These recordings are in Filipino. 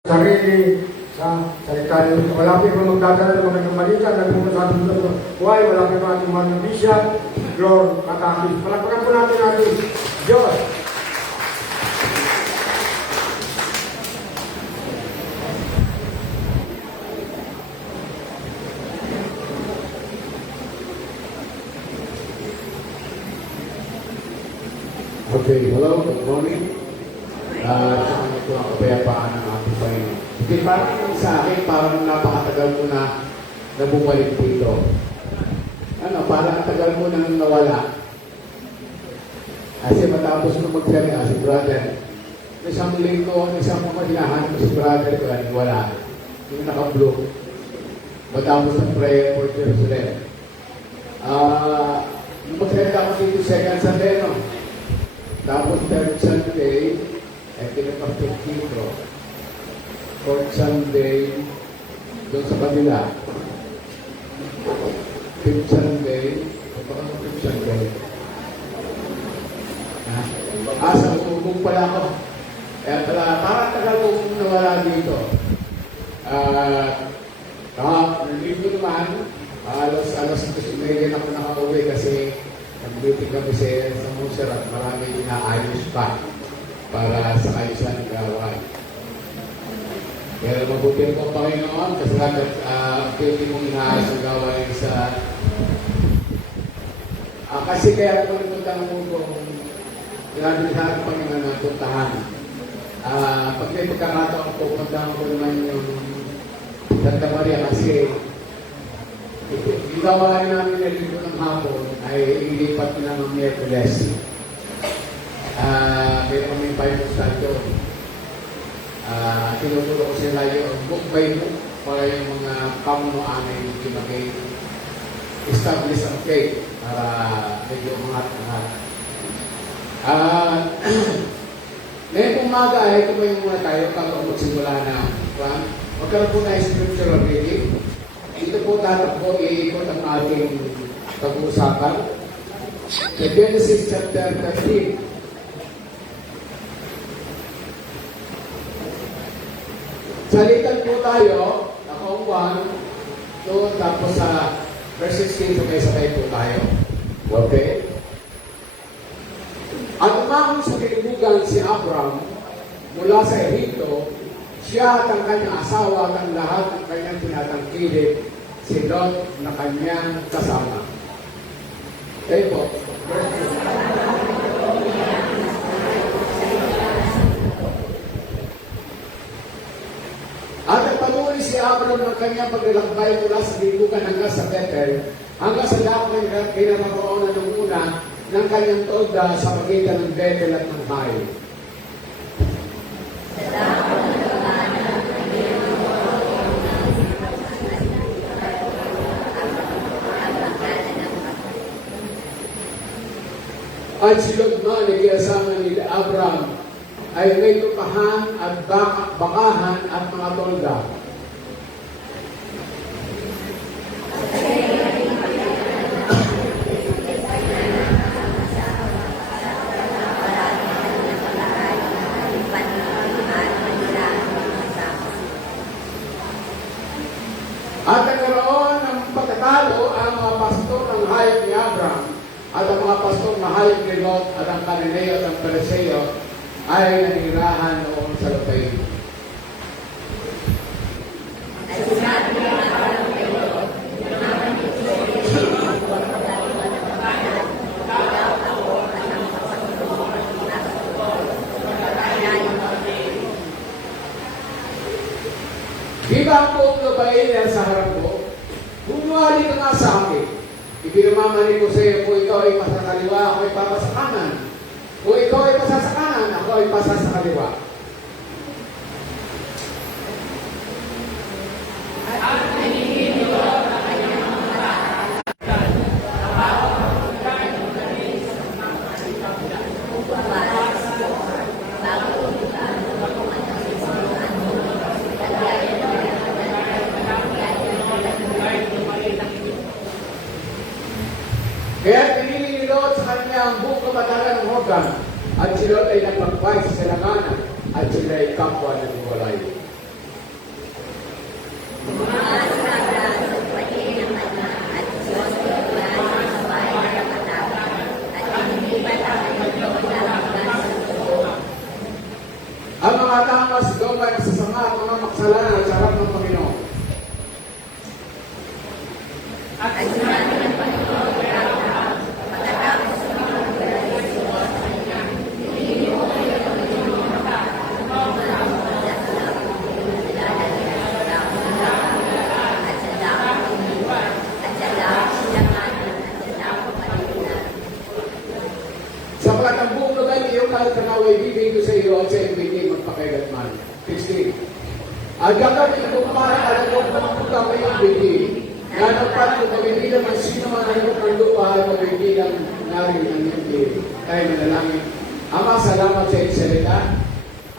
sarili sa salita niyo. Wala po yung magdadala ng mga kamalita, nagpunta sa ating buhay, wala po yung ating mga nabisya, Lord, katakis. Palagpagan po natin natin, Diyos. Okay, hello, good morning. Sa mga ito ang kapayapaan ng ating Panginoon. Hindi, parang sa akin, parang napakatagal ko na nabumalik dito. Parang ang tagal mo nang nawala. Kasi matapos ko magsalita si brother, isang linggo, isang mga hinahanap si brother ko, wala. Yung naka-blue. Matapos ng prayer for Jerusalem. Magsalita ko dito second Sunday, no? Tapos third Sunday, ay pinapasok dito. Fourth Sunday, doon sa kanila. Fifth Sunday, fifth Sunday. Sa utubong pala ako. Kaya pala, parang tagal kong nawala dito. Nandito naman, alas 9 ako nakauwi kasi nag-meeting kami sa Montserrat, maraming inaayos pa para sa kaayusan ng gawain. Kaya mabuti po Panginoon, kasi pwede mong inaayos ang gawain sa... kasi kaya ako nagpunta mo kung pinagalihan ng Panginoon ng puntahan. Pag may pagkakataon po, puntahan ko naman yung Santa Maria kasi yung gawain namin na linggo ng hapon ay ilipat na ng Miyerkules. Meron kami Bible study doon. Tinuturo ko sila yung book by book para yung mga pamunuan ay mag-establish ang faith para medyo umangat-angat. Ngayong umaga ay tumayo muna tayo bago magsimula na magkaroon po na scriptural reading. Ito po tatakbo, iikot ang ating pag-uusapan. Sa Genesis chapter 13. Salitan po tayo, nakong 1, doon tapos sa verse 16, sabay-sabay po tayo. Okay? At umahon sa kilibugan si Abraham mula sa Egipto, siya at ang kanyang asawa at ang lahat ng kanyang tinatangkilik, si Lot na kanyang kasama. Okay po. At nagpatuloy si Abraham ng kanyang paglalakbay mula sa libugan hanggang sa Bethel, hanggang sa dako ng kinaroroonan ng una ng kanyang tolda sa pagitan ng Bethel at ng Hai. At si Lot na nagkasama ni Abraham ay may tupahan at bakahan at mga tolda. At nagkaroon ng pagkatalo ang mga pastor ng hayop ni Abraham at ang mga pastor na hayop ni Lot at ang Cananeo at ang Periseo ay nanirahan noon sa lupain. Di ba ang buong lupain yan sa harap ko? Bumuhali ka nga sa akin. Ipinamamani ko sa iyo, kung ikaw ay pasakaliwa, ako ay papasa kanan. Kung ikaw ay pasa sa kanan, ako ay pasa sa kaliwa. Kaya pinili ni Lot sa kanyang buong kamatalan ng Jordan at si Lot ay nagpagpay sa silanganan kasalanan sa harap ng Panginoon. At sinabi ng Panginoon kay Abraham, pagkatapos ng mga pagkakasalanan sa kanya, hindi mo kayo magiging ka, at sa dami ng lupa, at sa dami ng langanan, at sa dami ng malimunan. Sapagkat ang buong lugar niyo kahit tanaw ay bibigay ko sa iyo at sa iyo bigay magpakailanman. 16. At gagawin ko para alam ko kung ang puta ko yung bigay. Nanapat ko mabibilang ang sino man ang ng lupa at mabibilang narin ang hindi. Tayo manalangin. Ama, salamat sa iyong salita.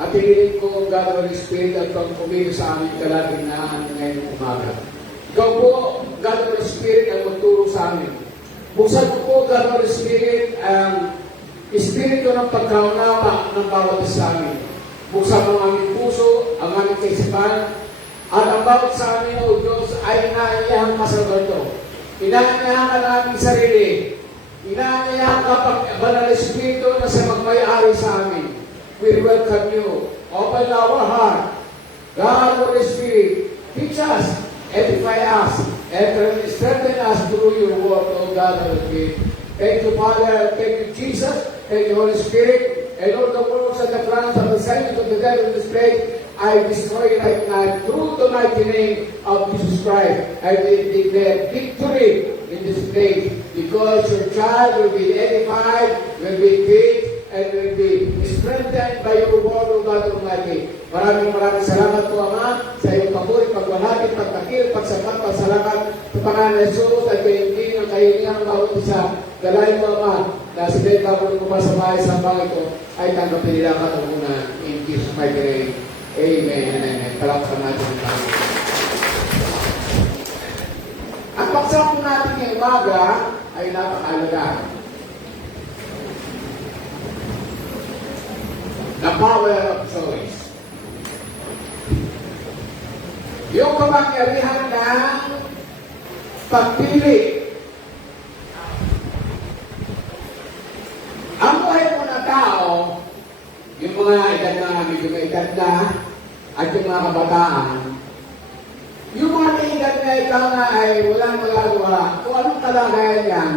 At pinilit ko ang God of the Spirit at pang pumili sa aming kalaginaan ngayong umaga. Ikaw po, God of the Spirit, ang magturo sa amin. Buksan mo po, God of the Spirit, ang Espiritu ng pagkaunawa ng bawat isa amin. Buksan mo ang aming puso, ang aming kaisipan, at ang bawat sa amin, O Diyos, ay inaanyahan ka sa ganito. Inaanyahan ka ng aming sarili. Inaanyahan ka pag Banal Espiritu na sa magmay-ari sa amin. We welcome you. Open our heart. God, Holy Spirit, teach us, edify us, and strengthen us through your word, O God, Holy Spirit. Thank you, Father. Thank you, Jesus. Thank you, Holy Spirit. And all the works and the plans of the Son of the devil in this place, I destroy right now through the mighty name of Jesus Christ. I will declare victory in this place because your child will be edified, will be built, and will be strengthened by your word, O God Almighty. Maraming salamat po, Ama, sa iyong papuri, pagwalhati, pagtakil, pagsapat, pagsalamat sa Panginoon Jesus at kayo ng kahilingang bawat isa. Dalayan mo, Ama, na si Dave Bago mo pa sa bahay sa bahay ko ay tanggapin nila katungunan in Jesus' mighty name. Amen and amen. Palaksan natin ang Panginoon. Ang paksa po natin ngayong umaga ay napakalaga. The power of choice. Yung kapangyarihan ng pagpili. Ang buhay mo na tao, yung mga edad na, medyo may edad na, at yung mga kabataan, yung mga may edad na ikaw na ay walang magagawa, kung anong kalagayan yan,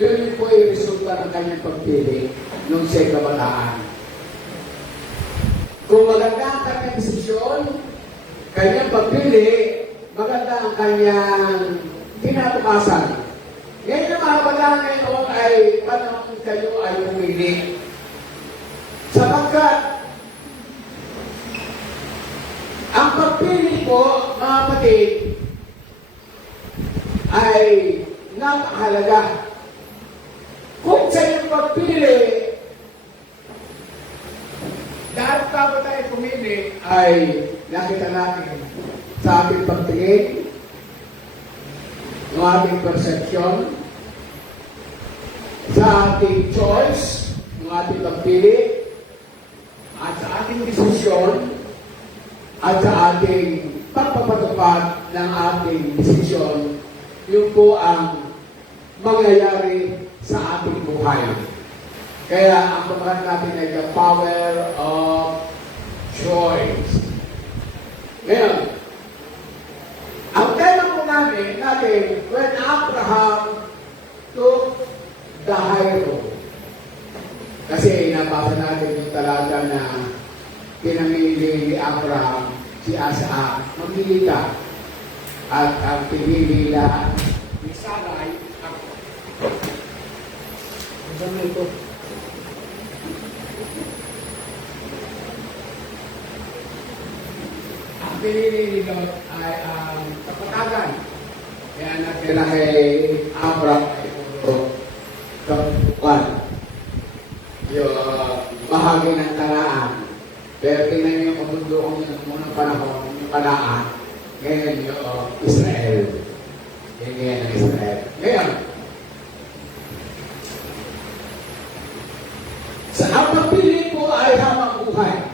yun po ay resulta ng kanyang pagpili nung siya'y kabataan. Kung maganda ang kanyang desisyon, kanyang pagpili, maganda ang kanyang pinatukasan. Ngayon ang mga kabataan ngayon ay panahon kayo ay pumili. Sapagkat ang pagpili po, mga kapatid, ay napakahalaga. Kung sa iyong pagpili, dahil bago tayo pumili, ay nakita natin sa ating pagtingin, ng ating perception, sa ating choice, ng ating pagpili, at sa ating desisyon, at sa ating pagpapatupad ng ating desisyon, yun po ang mangyayari sa ating buhay. Kaya ang pamagat natin ay the power of choice. Ngayon, ang tema po natin, when Abraham took the high road. Kasi nabasa natin yung talata na pinamili ni Abraham si Isaac, mamili ka. At ang pinili ni Sarai, ako. Ang ito. Ang pinili ni Lot ay ang kapatagan. Kaya natira kay Abraham ay ito kapukan. Yung bahagi ng Kanaan. Pero tingnan niyo kung mundo kong yung unang panahon, yung Kanaan. Ngayon yung Israel. Ngayon ang Israel. Ngayon, sa ang pagpili po ay habang buhay.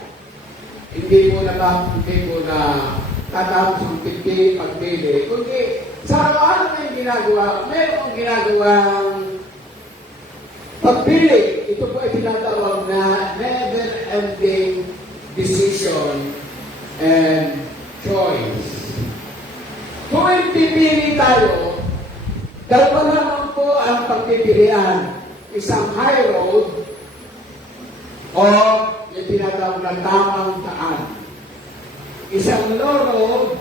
Hindi mo na tatapos ang pagpili. Kundi sa araw-araw na yung ginagawa, mayroong ginagawang pagpili. Ito po ay tinatawag na never-ending decision and choice. Kung pipili tayo, dalawa naman po ang pagpipilian. Isang high road o yung tinatawag na tamang daan. Isang low road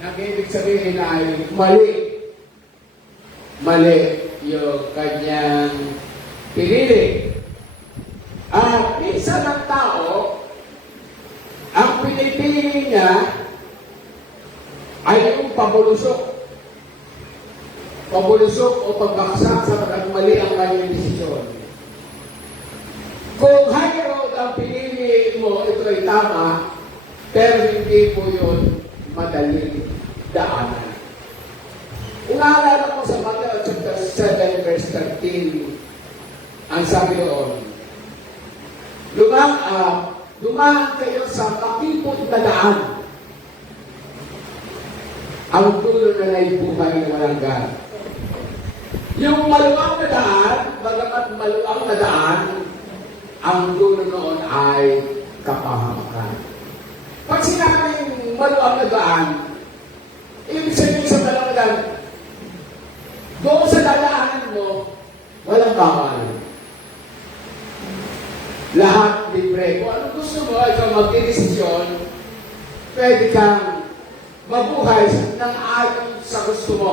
na ibig sabihin ay mali. Mali yung kanyang pinili. At minsan ng tao, ang pinipili niya ay yung pabulusok. Pabulusok o pagbaksak sa mali ang kanyang desisyon. Kung high road ang pinili mo, ito ay tama, pero hindi po yun madaling daanan. Kung naalala ko sa Matthew chapter 7 verse 13, ang sabi doon, dumaan kayo sa makipot na daan. Ang dulo na ay buhay na walang gan. Yung maluwang na daan, bagamat maluwang na daan, ang dulo noon ay kapahamakan. Pag sinabing maluwang na daan, ibig sabihin sa maluwang na daan, doon sa dadaanan mo, walang bawal. Lahat libre. Kung ano gusto mo, ikaw magdidesisyon, pwede kang mabuhay ng ayon sa gusto mo.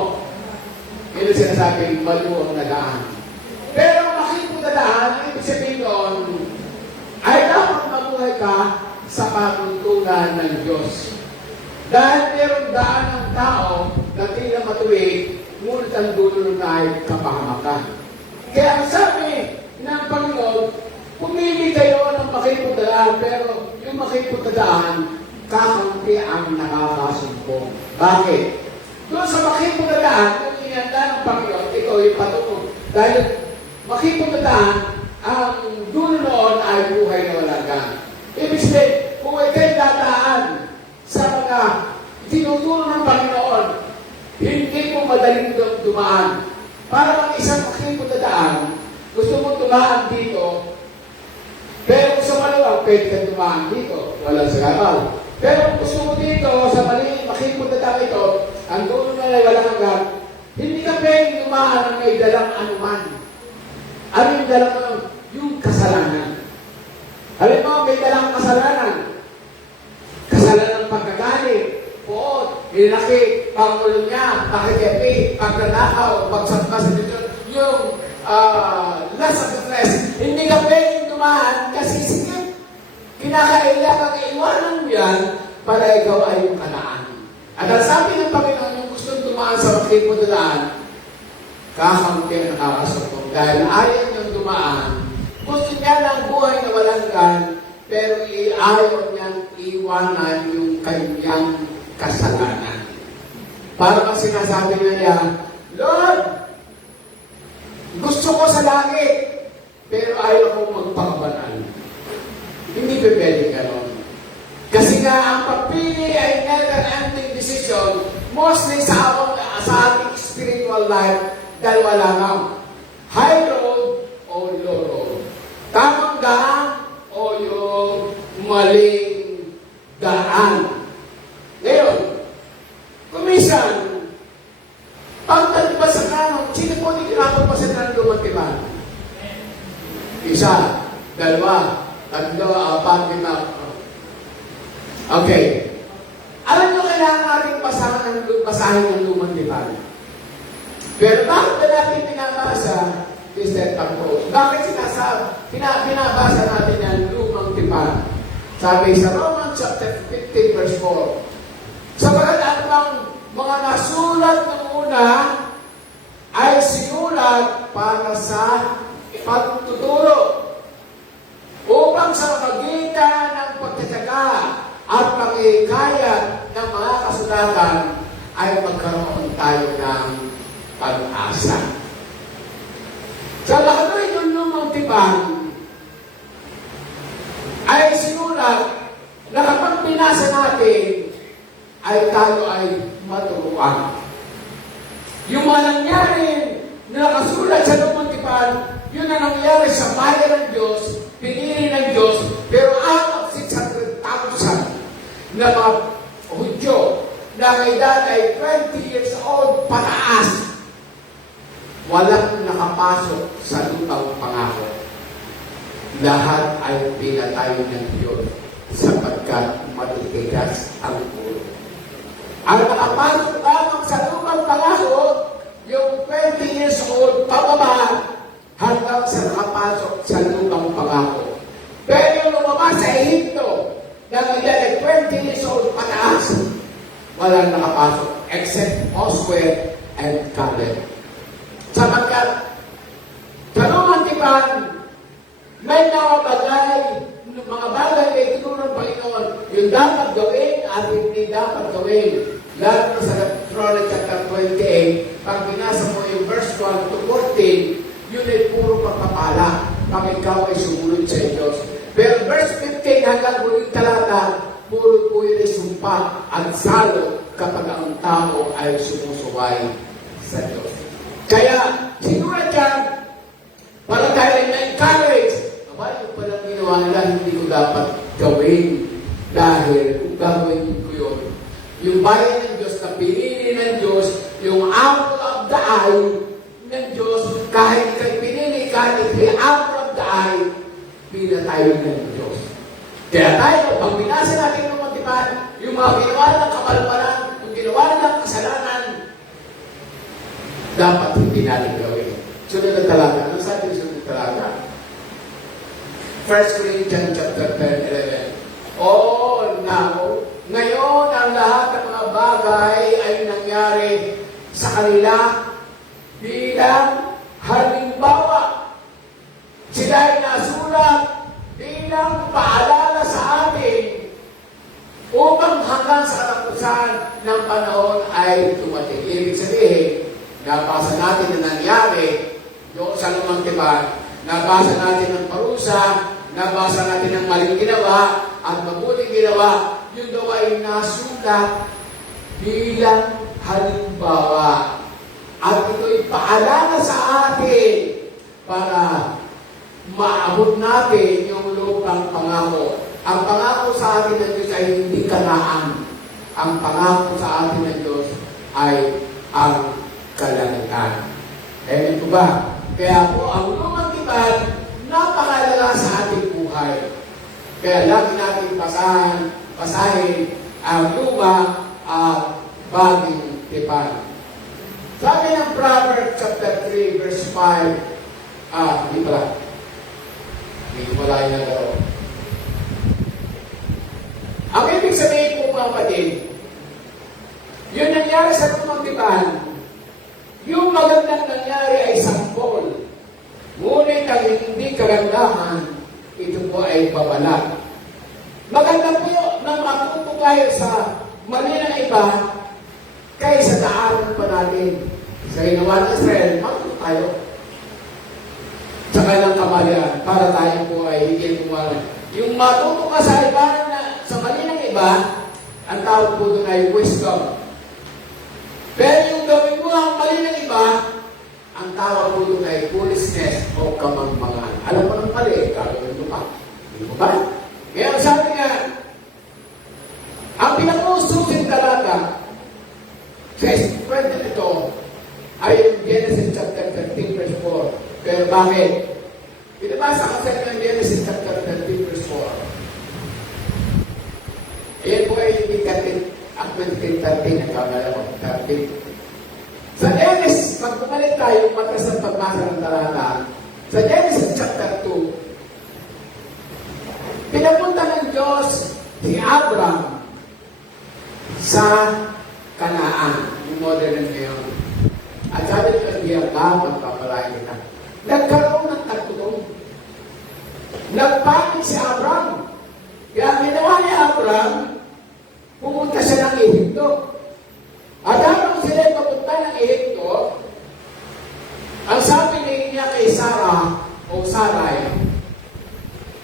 Yun ang sinasabing maluwang na daan. Pero makipot na daan, ibig sabihin doon, ay dapat mabuhay ka sa patuntunan ng Diyos. Dahil mayroong daan ng tao na tila matuwid, ngunit ang dulo na ay kapahamakan. Kaya ang sabi ng Panginoon, pumili kayo ng makipot na daan, pero yung makipot na daan, kakampi ang nakakasumpong. Bakit? Doon sa makipot na daan, kung inanda ng Panginoon, ikaw yung patungo. Dahil makipot na daan, ang dulo noon ay buhay na walang gan. Ibig sabihin, kung ikaw'y dadaan sa mga tinuturo ng Panginoon, hindi mo madaling dumaan. Parang ang isang makipot na daan, gusto mo dumaan dito, pero sa maluwang, pwede ka dumaan dito. Walang sagaral. Pero kung gusto mo dito, sa mali, makipot na daan ito, ang dulo na ay walang hanggan, hindi ka pwede dumaan ng may dalang anuman. Ano yung dalang anuman? Yung kasalanan. Alam mo, may dalang kasalanan. Kasalanan ng pagkagalit. Oo, nilaki, pangulo niya, pakikipi, pagnanakaw, pagsatma sa dito. Yung lust of the flesh. Hindi ka pwedeng dumaan kasi sige, kinakailangan iwanan mo yan para ikaw ay yung kanaan. At ang sabi ng Panginoon, yung gusto dumaan sa makipot na daan, kakampi ang nakakasukong. Dahil ayaw niyang dumaan, gusto niya ng buhay na walang gan, pero ayaw niyang iwanan yung kanyang kasalanan. Para ang sinasabi niya, Lord, gusto ko sa langit, pero ayaw ko magpakabanal. Hindi pa pwede gano'n. Kasi nga, ang papili ay never-ending decision, mostly sa ating spiritual life, dahil wala nga high road o low road. Tamang daan o yung maling daan. Ngayon, kumisan, pagtalipan sa kanon, sino po hindi kinapagpasan ng lumatipan? Isa, dalawa, tatlo, apat, lima. Okay. Alam nyo, kailangan natin basahin ng lumang tipan. Pero bakit na natin pinabasa is that approach? Bakit pinabasa natin ang lumang tipan? Sabi sa Romans chapter 15 verse 4, sapagat anumang mga nasulat ng una ay sinulat para sa pagtuturo upang sa magitan ng pagtatyaga at pag-ikaya ng mga kasulatan ay magkaroon tayo ng pag-asa. Sa lahat ng lumang tipan ay sinulat na kapag binasa natin ay tayo ay maturuan. Yung mga nangyari na nakasulat sa lumang tipan, yun ang nangyari sa bayan ng Diyos, pinili ng Diyos, pero out of 600,000 na mga Hudyo na ang edad ay 20 years old pataas, walang nakapasok sa lupang pangako. Lahat ay pinatay ng Diyos sapagkat matitigas ang ulo. Ang nakapasok lamang sa lupang pangako, yung 20 years old pababa hanggang sa nakapasok sa lupang pangako. Pero yung lumabas sa Ehipto, na edad ay 20 years old pataas, walang nakapasok except Joshua and Caleb. Sapagkat sa lumang tipan, may mga bagay na ituturo ng Panginoon, yung dapat gawin at hindi dapat gawin. Lalo na sa Deuteronomy chapter 28, pag binasa mo yung verse 1 to 14, yun ay puro pagpapala pag ikaw ay sumunod sa Diyos. Pero verse 15 hanggang huling talata, puro po yun ay sumpa at salo kapag ang tao ay sumusuway sa Diyos. Kaya, sinulat yan para tayo ay na-encourage. Aba, yung palang ginawa nila, hindi ko dapat gawin. Dahil kung gagawin ko yun, yung bayan ng Diyos na pinili ng Diyos, yung apple of the eye ng Diyos, kahit ikay pinili, kahit ikay apple of the eye, pinatay ng Diyos. Kaya tayo, pag binasa natin ng Matipan, yung mga ginawa ng kapalpalan, yung ginawa ng kasalanan, dapat hindi natin gawin. Sunod na talaga. Ano sa atin sunod na talaga? 1 Corinthians chapter 10, 11. Oh, now, ngayon ang lahat ng mga bagay ay nangyari sa kanila bilang halimbawa. Sila ay nasulat bilang paalala sa atin upang hanggang sa katapusan ng panahon ay tumating. Ibig sabihin, nabasa natin na nangyari doon sa lumang tipan, nabasa natin ng parusa, nabasa natin ng maling ginawa at mabuting ginawa, yun daw ay nasulat bilang halimbawa. At ito'y paalala sa atin para maabot natin yung lupang pangako. Ang pangako sa atin ng Diyos ay hindi Kanaan. Ang pangako sa atin ng Diyos ay ang kalangitan. Amen po ba? Kaya po, ang lumang tipan, napakalaga sa ating buhay. Kaya lagi natin basahin ang luma at baging tipan. Sabi ng Proverbs chapter 3, verse 5, hindi pala. Hindi ko malayo na laro. Ang ibig sabihin po mga kapatid, yun nangyari sa lumang tipan, yung magandang nangyari ay sampol. Ngunit ang hindi kagandahan, ito po ay babala. Maganda po yun na matuto tayo sa mali ng iba kaysa daanan pa natin. Sa ginawa ng Israel, matuto tayo sa kanilang kamalian para tayo po ay hindi kumala. Yung matuto ka sa iba sa mali ng iba, ang tawag po doon ay wisdom. Pero yung gawin mo ang mali ng iba, ang tawag po doon ay foolishness o kamangmangan. Alam mo ng mali, gagawin mo pa. Hindi mo ba? Kaya sabi nga, ang pinag-uususin talaga sa kwento nito ay yung Genesis chapter 13 verse 4. Pero bakit? Pinabasa kasi ng Genesis chapter 13 verse 4. Ayan po ay indicative activity 13 ang kagaya ko, 13. Sa Genesis, pag bumalik tayo, matras ang pagbasa ng talata, sa Genesis chapter 2, pinapunta ng Diyos si Abraham sa Kanaan, yung modern ngayon. At sabi nila, di Abraham, magpapalain kita. Nagkaroon ng tagtulong. Nagpanik si Abraham. Kaya ang ginawa ni Abraham, pumunta siya ng Ehipto. At habang sila papunta ng Ehipto, ang sabi niya kay Sarah o Sarai,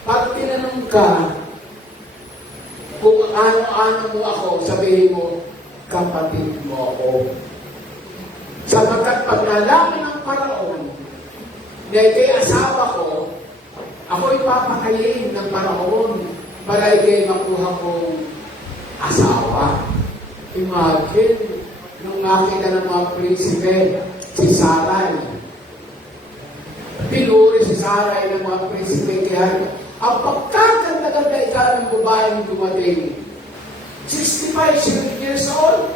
pag tinanong ka kung ano-ano mo ako, sabihin mo, kapatid mo ako. Sapagkat pag nalaman ng Paraon na ikay asawa ko, ako'y papakayin ng Paraon para ikay makuha kong asawa. Imagine, nung nakita ng mga prinsipe, si Sarai. Pinuri si Sarai ng mga prinsipe kaya ang pagkaganda-ganda ikaw ng babaeng dumating. 65 years old.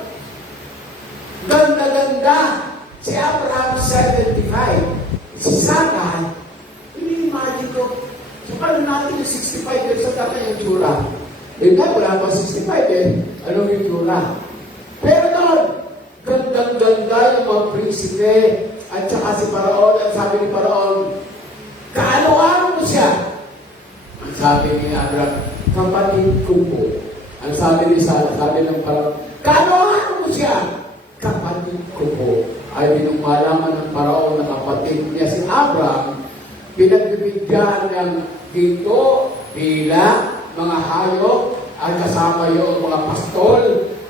Ganda-ganda. Si Abraham, 75. Si Sarah, ini-imagine ko, so paano natin yung 65 years old natin yung tsura? Eh nga, wala pa 65 eh. Anong yung tsura? Pero noon, gandang-ganda yung mga prinsipe at saka si Paraon. At sabi ni Paraon, kaano-ano mo siya? Ang sabi ni Abraham, kapatid ko po. Ang sabi ni Sarah, sabi ng Paraon, kaano-ano mo siya? Kapatid ko po. Ay binumalaman ng Paraon na kapatid niya si Abraham, pinagbibigyan ng ginto, pila, mga hayop, at kasama yung mga pastol,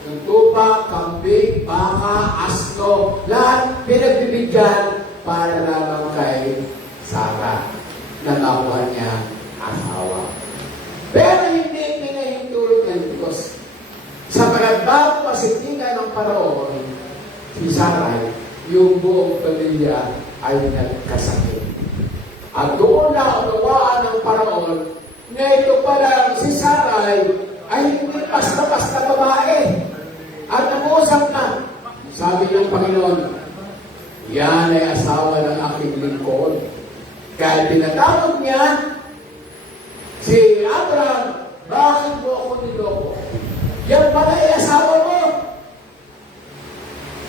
ng tupa, kambing, baka, asno, lahat pinagbibigyan para lamang kay Sarah na nakuha niya asawa. Pero hindi pinahintulot ng Diyos. Sa pagbago pasitingan ng Paraon, si Sarai, yung buong pamilya ay nagkasakit. At doon na unawaan ng Paraon na ito pala si Sarai ay hindi basta-basta babae. At nag-uusap na. Sabi ng Panginoon, yan ay asawa ng aking lingkod. Kaya tinatawag niya si Abraham, bakit mo ako niloko? Yan pala ay asawa mo.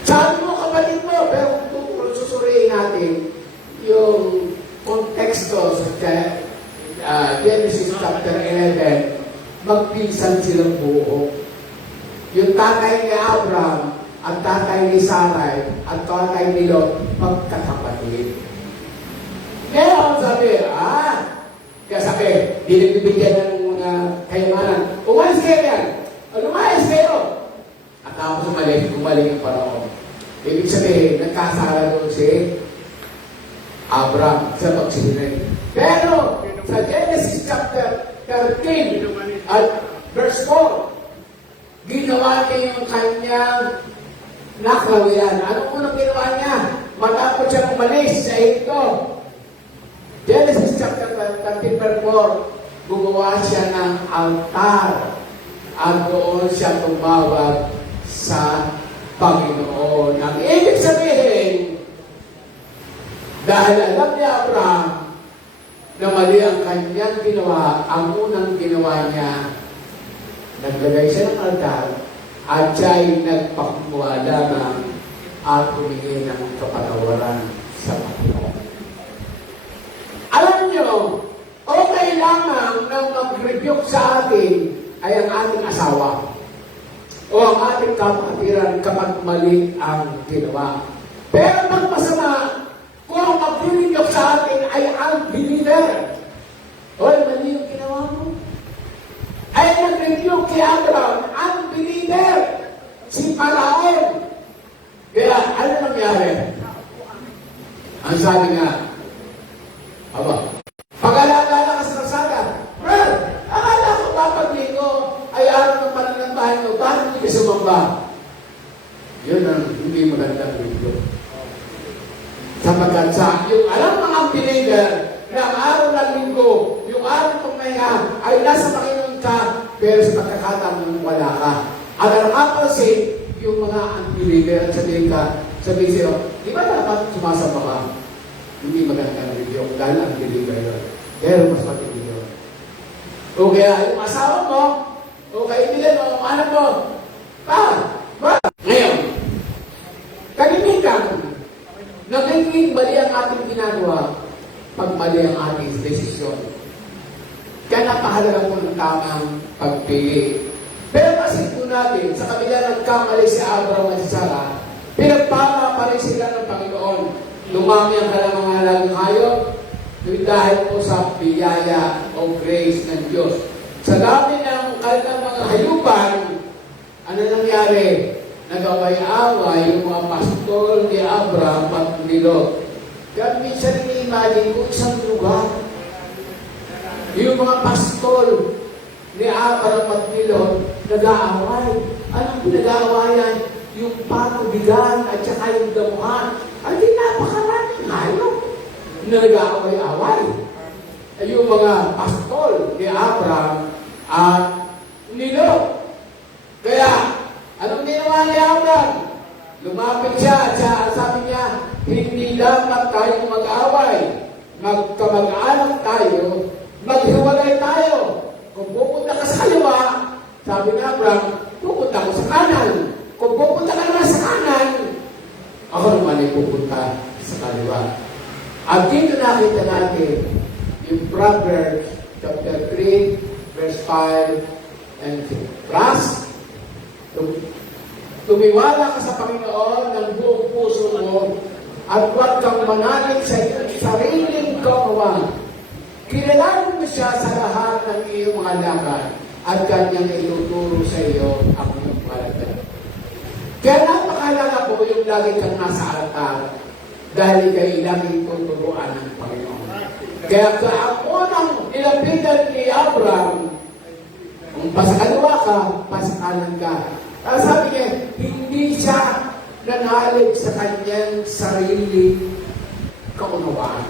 Sabi mo, kapatid mo, pero kung susuriin natin yung konteksto sa Genesis chapter 11, magpinsan silang buo. Yung tatay ni Abraham, at tatay ni Sarai, at tatay ni Lot, magkakapatid. Ngayon sabi, kaya sabi, binibigyan ng mga kayamanan. Umalis kayo yan. Lumayas kayo. At tapos umaling ang Paraon. Ibig sabihin, nagkasala doon si Abraham sa pagsisinay. Pero, sa Genesis chapter 13 at verse 4, ginawa niya yung kanyang naklawian. Anong unang ginawa niya? Matapos siya umalis sa ito. Genesis chapter 13 verse 4, gumawa siya ng altar at doon siya tumawag sa Panginoon. Ang ibig sabihin, dahil alam ni Abraham na mali ang kanyang ginawa, ang unang ginawa niya, naglagay siya ng altar at siya'y nagpakuha lamang at humingi ng kapatawaran sa Panginoon. Alam niyo, okay lamang na mag-rebuke sa atin ay ang ating asawa o ang ating kapatiran kapag mali ang ginawa. Pero magmasama kung ang mag-rebuke sa atin ay unbeliever. Hoy, mali yung ginawa mo. Ay nag-rebuke kay Abraham, unbeliever, si Paraon. Kaya, ano nangyari? Ang sabi nga, pag-alala ka sa kasada, Brad, akala ko papag-linggo ay araw ng pananambahan mo, bakit hindi ka sumamba? Yun ang hindi magandang video. Sapagkat sa yung alam mga believer na ang araw ng linggo, yung araw ng pahinga ay nasa Panginoon ka, pero sa pagkakataon wala ka. At ang opposite, yung mga unbeliever at sabihin sa'yo, di ba dapat sumasama ka? Hindi magandang video dahil ang believer yun. Pero mas matindi yun. O kaya yung asawa mo, o kaibigan mo, ang anak mo, ngayon, kalimitan, nagiging mali ang ating ginagawa pag mali ang ating desisyon. Kaya napahalaga po ng tamang pagpili. Pero kasi po natin, sa kabila ng kamali si Abraham at si Sarah, pinagpala pa rin sila ng Panginoon. Lumami ang kanilang mga alagang hayop dahil po sa biyaya o grace ng Diyos. Sa dami ng kanilang mga hayupan, ano nangyari? Nagaway-away yung mga pastol ni Abraham at ni Lot. Kaya minsan i-imagine ko isang lugar. Yung mga pastol ni Abraham at ni Lot, nag-aaway. Anong pinag-aawayan? Yung patubigan at saka yung damuhan. Ay, di napakaraming hayop na nag-aaway-away. Ay, yung mga pastol ni Abraham at ni Lot. Kaya, anong ginawa ni Abraham? Lumapit siya at sabi niya, hindi dapat tayong mag-away. Magkamag-anak tayo, maghiwalay tayo. Kung pupunta ka sa kaliwa, sabi ni Abraham, pupunta ko sa kanan. Kung pupunta ka naman sa kanan, ako naman ay pupunta sa kaliwa. At dito nakita natin yung Proverbs chapter 3, verse 5 and 6. Plus, tumiwala ka sa Panginoon ng buong puso mo at huwag kang manalig sa iyong sariling kaunawaan. Kilalanin mo siya sa lahat ng iyong mga lakad at kanyang ituturo sa iyo ang iyong palatandaan. Kaya napakalaga po yung lagi kang nasa altar dahil kayo lagi tuturuan ng Panginoon. Kaya ako nang nilapitan ni Abraham, kung pasakaliwa ka, pasakalan ka. Kaya sabi niya, hindi siya nanalig sa kanyang sarili kaunawaan.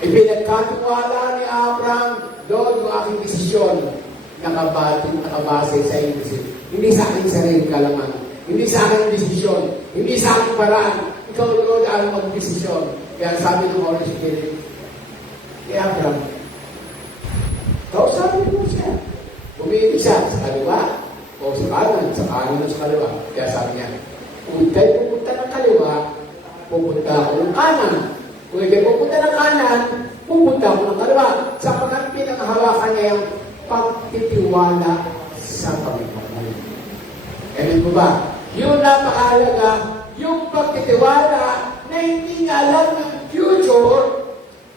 Ipinagkatiwala ni Abraham, doon yung aking desisyon, nakabase sa iyong desisyon. Hindi sa aking sarili kalaman. Hindi sa aking desisyon. Hindi sa aking paraan. Ikaw doon ang mag-desisyon. Kaya sabi ng Holy Spirit, kay Abraham, kausapin mo siya. Bumili siya sa kaliwa o sa kanan o sa kaliwa. Kaya sabi niya, kung ikay pupunta ng kaliwa, pupunta ako ng kanan. Kung ikay pupunta ng kanan, pupunta ako ng kaliwa. Sapagkat pinakahawakan niya yung pagtitiwala sa Panginoon. Amen po ba? Yung napakahalaga, yung pagtitiwala na hindi niya alam yung future,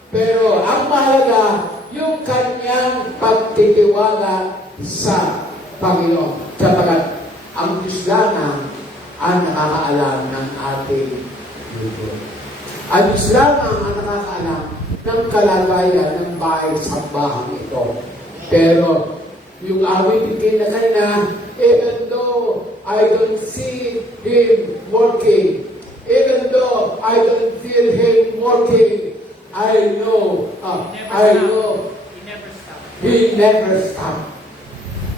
pero ang mahalaga, yung kanyang pagtitiwala sa Panginoon. Sapagkat ang Diyos lamang ang nakakaalam ng ating future. Ang Diyos lamang ang nakakaalam ng kalagayan ng bahay sa bahang ito. Pero yung awitin na kanina, even though I don't see Him working, even though I don't feel Him working, I know, He never stopped.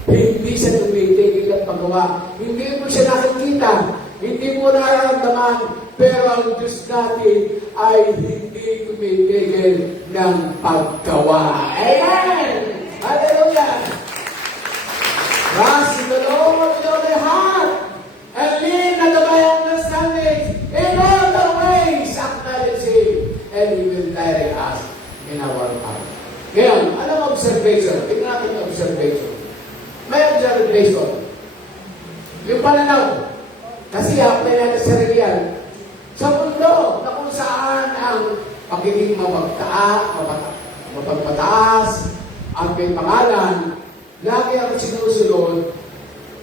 Hindi siya tumitigil at pagawa. Hindi mo siya nakikita. Hindi mo nararamdaman. Pero ang Diyos natin ay hindi tumitigil ng paggawa. Amen! Hallelujah! Trust in the Lord with all your heart and lean on the way of understanding. In all the ways, acknowledge Him and He will direct us in our path. Ngayon, anong observation? Tingnan natin yung observation. May observation. Yung pananaw. Kasi apply natin sa real. Sa mundo na kung saan ang pagiging mapagpataas, ang may pangalan, lagi ang sinusunod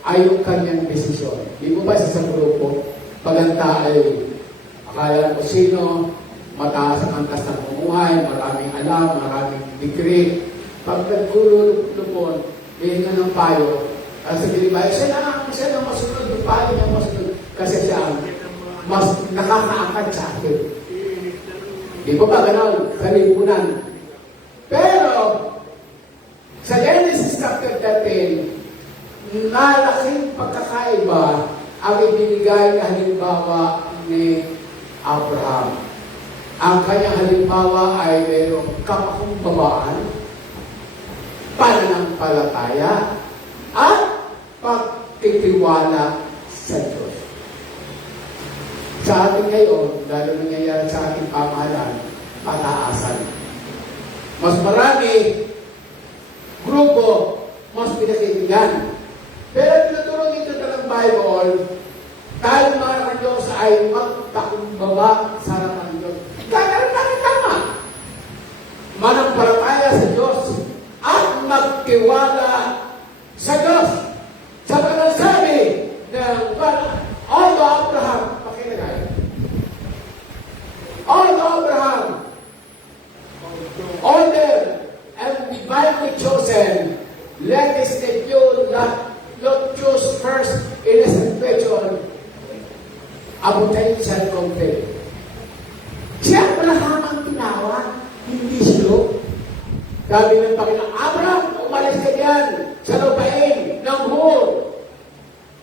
ay yung kanyang desisyon. Di mo ba sa grupo, paganta ay akala ko sino, mataas ang antas ng pumuhay, maraming alam, maraming degree. Pag nagkulupon, hihinga ng payo, sa gilibay, siya na masunod, yung payo niya masunod. Kasi siya ang mas nakakaangkat sa akin. Di ba ba gano'n? Sa lipunan. Pero, sa Genesis chapter 13, nalaking pagkakaiba ang ibinigay na halimbawa ni Abraham. Ang kanyang halimbawa ay mayroong kapakumbabaan, pananampalataya, at pagtitiwala sa Diyos. Sa atin ngayon, lalo nangyayari sa ating pamahalaan, pataasan. Mas marami grupo, mas pinakitigan. Pero tinuturo dito ng Bible, tayo mga Diyos ay magpakumbaba sa harapan ng Diyos. Kaya natin tama. Manampalataya sa Diyos at magtiwala sa Diyos. Sa panasabi ng Abraham, pakinagay. Abraham, older and divinely chosen, let us take you not a potential conflict. Si Abraham ang tinawag, hindi si Lot. Sabi ng Panginoon, Abraham, umalis ka diyan sa lupain ng Hur,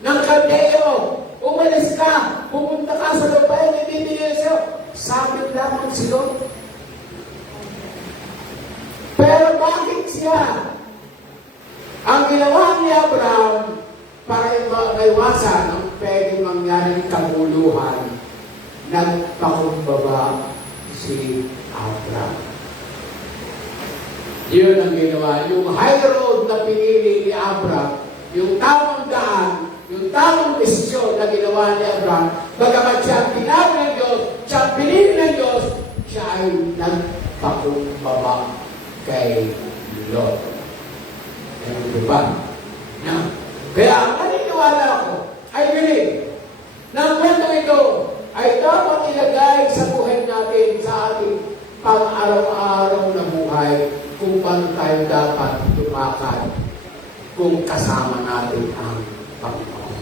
ng Kaldeo. Umalis ka, pupunta ka sa lupain, hindi sa'yo. Sabi lamang si Lot. Pero bakit siya? Ang ginawa ni Abraham para maiwasan ang pwedeng mangyaring kaguluhan, nagpakumbaba si Abraham. Yun ang ginawa. Yung high road na pinili ni Abraham, yung tamang daan, yung tamang desisyon na ginawa ni Abraham, bagamat siya ang tinawag ng Diyos, siya ang pinili ng Diyos, siya ay nagpakumbaba kay Lot. Ano ba? Na? Kaya ang naniniwala ko, I believe, na ang kwento ito ay dapat ilagay sa buhay natin, sa ating pang-araw-araw na buhay, kung paano tayo dapat lumakad kung kasama natin ang Panginoon.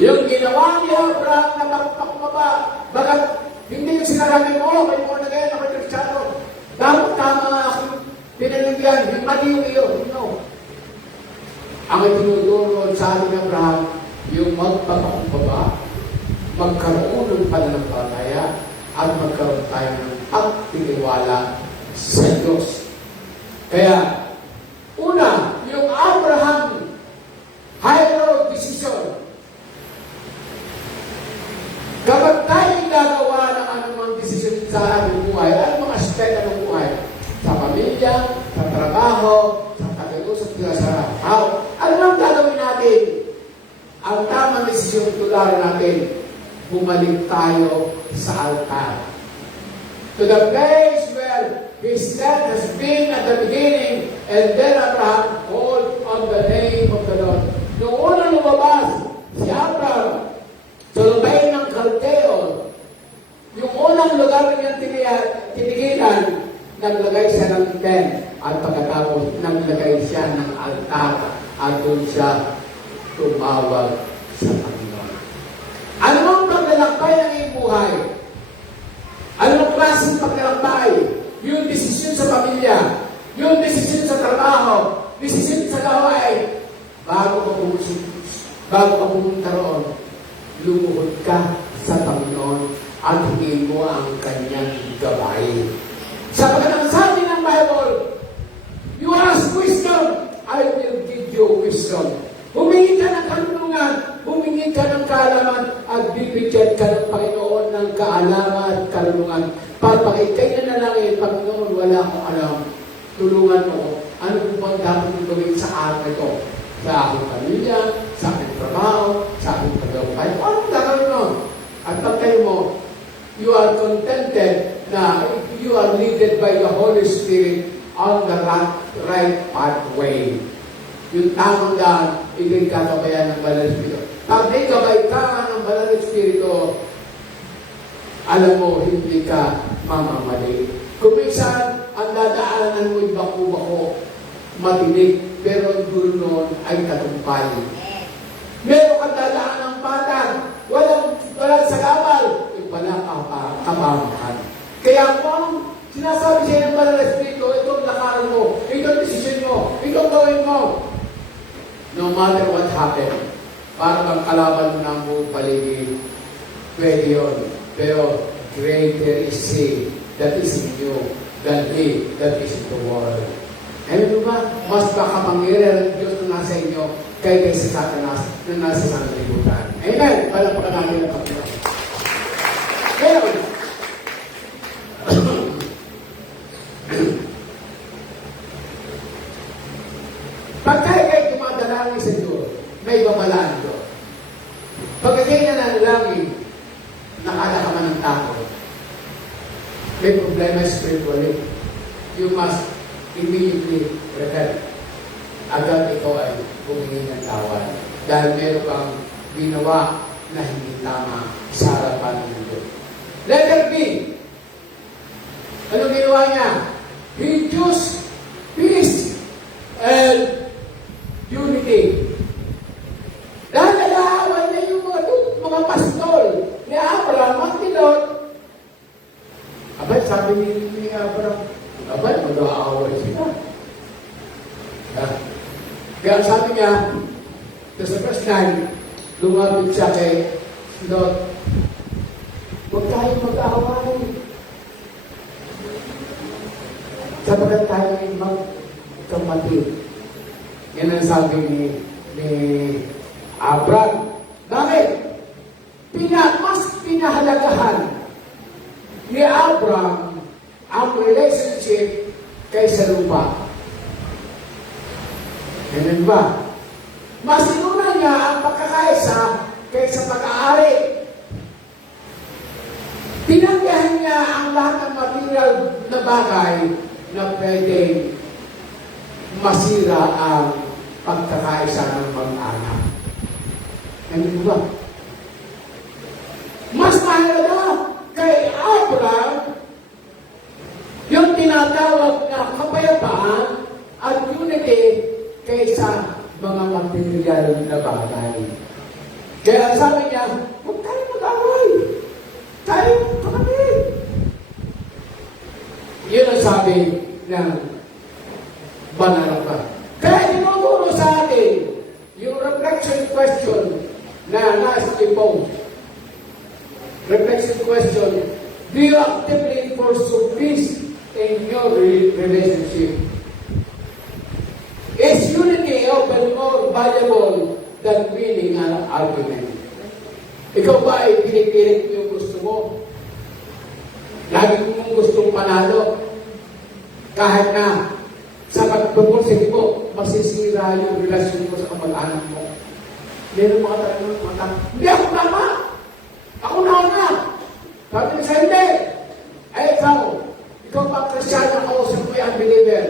Yung ginawa ni Abraham na magpakbaba, bagat hindi yung sinasabi mo, may mga nagayon ako Kristiyano, dapat tama ako, pinanagyan, yung mali yung iyo, no. Ang itinuturo sa ating Abraham, yung magpapakbaba, magkaroon ng pananampalataya, at magkaroon tayo ng pagtitiwala sa Diyos. Kaya, una, yung Abraham high road decision. Kapag tayo gagawa ng anumang desisyon sa ating buhay, anumang aspeto ng buhay, sa pamilya, sa trabaho, sa pag-uusap sa tao, ano ang gagawin natin? Ang tamang desisyon tularan natin, bumalik tayo sa altar. To the place where his death has been at the beginning, and then Abraham called on the name of the Lord. Noong unang lumabas, si Abraham, sa lupain ng Kaldeo, yung unang lugar niyang tinigilan, naglagay siya ng tent, at pagkatapos naglagay siya ng altar, at doon siya tumawag sa Panginoon. Ano ang paglalakbay ng iyong buhay? Ano ang klaseng paglalakbay? Yung desisyon sa pamilya, yung desisyon sa trabaho, desisyon sa gawain, bago ka pumunta roon, lumuhod ka sa Panginoon at hingin mo ang kanyang gawain. Sapagkat ang sabi ng Bible, you ask wisdom, I will give you wisdom. Humingi ka ng kanunungan, humingi ka ng kaalaman, at bibigyan ka ng Panginoon ng kaalaman at kanunungan. Pag ikay na nalangin, Panginoon, wala akong alam. Tulungan mo, ano po bang dapat mong gawin sa araw ito? Sa aking pamilya, sa aking trabaho, sa aking pagkakay. Anong gagawin mo? At pagkain mo, you are contented na you are leaded by the Holy Spirit on the right pathway. Yung tamang daan, hindi kagabayan ng Banal Espiritu. Pag di gabay ka ng Banal Espiritu, alam mo, hindi ka mamamali. Kung minsan, ang dadaanan mo'y bako-bako, matinig, pero ang dulo noon ay tagumpay. Meron kang dadaan ng patag, walang sagabal, yung pala kapamahan. Kaya kung sinasabi siya ng Banal Espiritu, ito ang lakaran mo, ito ang desisyon mo, ito ang gawin mo. No matter what happened, para bang kalaban mo ng buong paligid, pwede yun. Pero greater is He that is in you than he that is in the world. Ano ba? Mas makapangyarihan ang Diyos na nasa inyo kaysa sa Satanas na nasa sanlibutan. Amen! Palakpakan natin ang Panginoon. Ngayon, pag tayo kayo tumadalangin sa Diyos, may babalaan Diyos. Pag kayo nananalangin, nakala ka man ng takot, may problema spiritually, you must immediately repent. Agad ikaw ay humingi ng tawad. Dahil meron kang ginawa na hindi tama sa harapan ng Diyos. Letter B. Ano ginawa niya? He chose peace and unity. Dahil nag-aaway na yung mga pastol ni sabi ni Abraham, abay, mag-aaway sila. Kaya sabi niya, sa verse 9, lumapit siya kay Lot, huwag tayong mag-aaway. Sabagat tayo ay magkamatid. Yan ang sabi ni Abraham. Bakit? Mas pinahalagahan ni Abraham ang relationship kaysa lupa. Ganun ba? Mas inuna niya ang pagkakaisa kaysa pag-aari. Tinanggihan niya ang lahat ng material na bagay na pwedeng masira ang pagkakaisa ng mag-anak. Ganun ba? Mas mahalaga kay Abraham yung tinatawag na kapayapaan at unity kaysa mga material na bagay. Kaya sabi niya, huwag tayo mag-away. Tayo kapatid. Yun ang sabi ng Banarapa. Kaya tinuturo sa atin yung reflection question na nasa ipong. Reflection question, do you actively pursue peace in your relationship? Is unity often more valuable than winning an argument? Ikaw ba ay pinipilit mo yung gusto mo? Lagi mong gustong panalo. Kahit na sa pagpupulsig mo, masisira yung relasyon mo sa kamag-anak mo. Meron mga talagang mata, hindi ako tama! Ako na una! Sabi niya sa hindi! Ay ikaw pa Kristyano ako sa may unbeliever.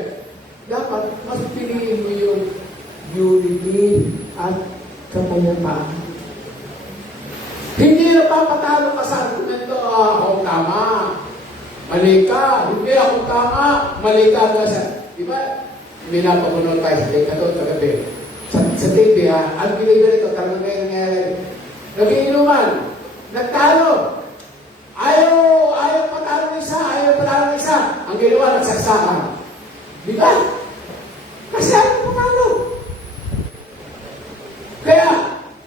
Dapat mas piliin mo yung unity at kapayapaan. Hindi na papatalo ka sa argumento, ako tama. Mali ka. Hindi ako tama. Mali ka na sa... Diba? Hindi na papunod tayo sa data doon kagabi. Sa TV unbeliever ito, talagang ngayon nangyari. Nagiinuman. Nagtalo. Ayaw patalo ng isa. Ang ginawa, nagsaksakan. Diba? Kasi ayaw patalo. Kaya,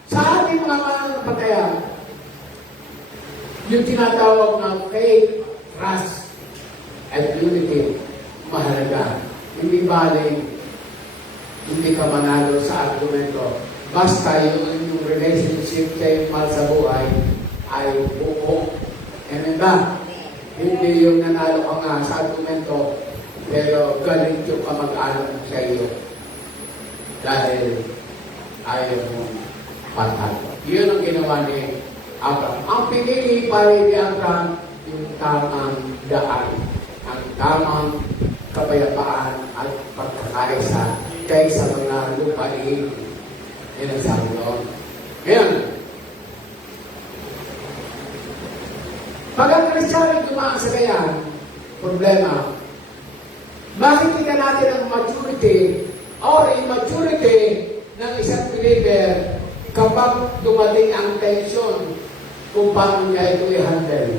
sa ating mga mananampalataya, yung tinatawag na faith, trust, and unity, mahalaga. Hindi bali, hindi ka manalo sa argumento. Basta yung relationship kayo mahal sa buhay ay buo. Amen ba? Hindi yung nanalo ka nga sa argumento, pero galing yung kamag-anak sa iyo. Dahil ayaw mong patalo. Yun ang ginawa ni Abraham. Ang pinili pa rin ni Abraham, yung tamang daan. Ang tamang kapayapaan at pagkakaisa kaysa mga lupain. Yan ang sabi doon. Ngayon, pag ang Kristyano dumaan sa ganyan, problema, makikita natin ang maturity or immaturity ng isang believer kapag dumating ang tension kung paano niya ito i-handle.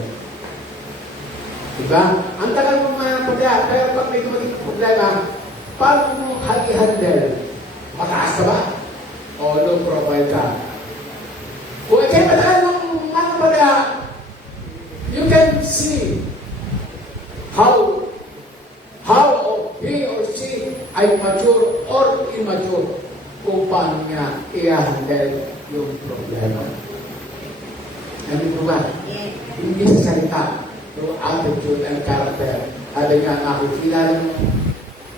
Diba? Ang tagal mo mga problema, pero pag may dumating ang problema, paano mo i-handle? Mataas ka ba? O low profile ka? Kung ikay matagal ng mga problema, you can see how he or she ay mature or immature kung paano niya i-handle yung problema. Ano po ba? Hindi sa salita, yung attitude and character. Sabi nga nakikilala mo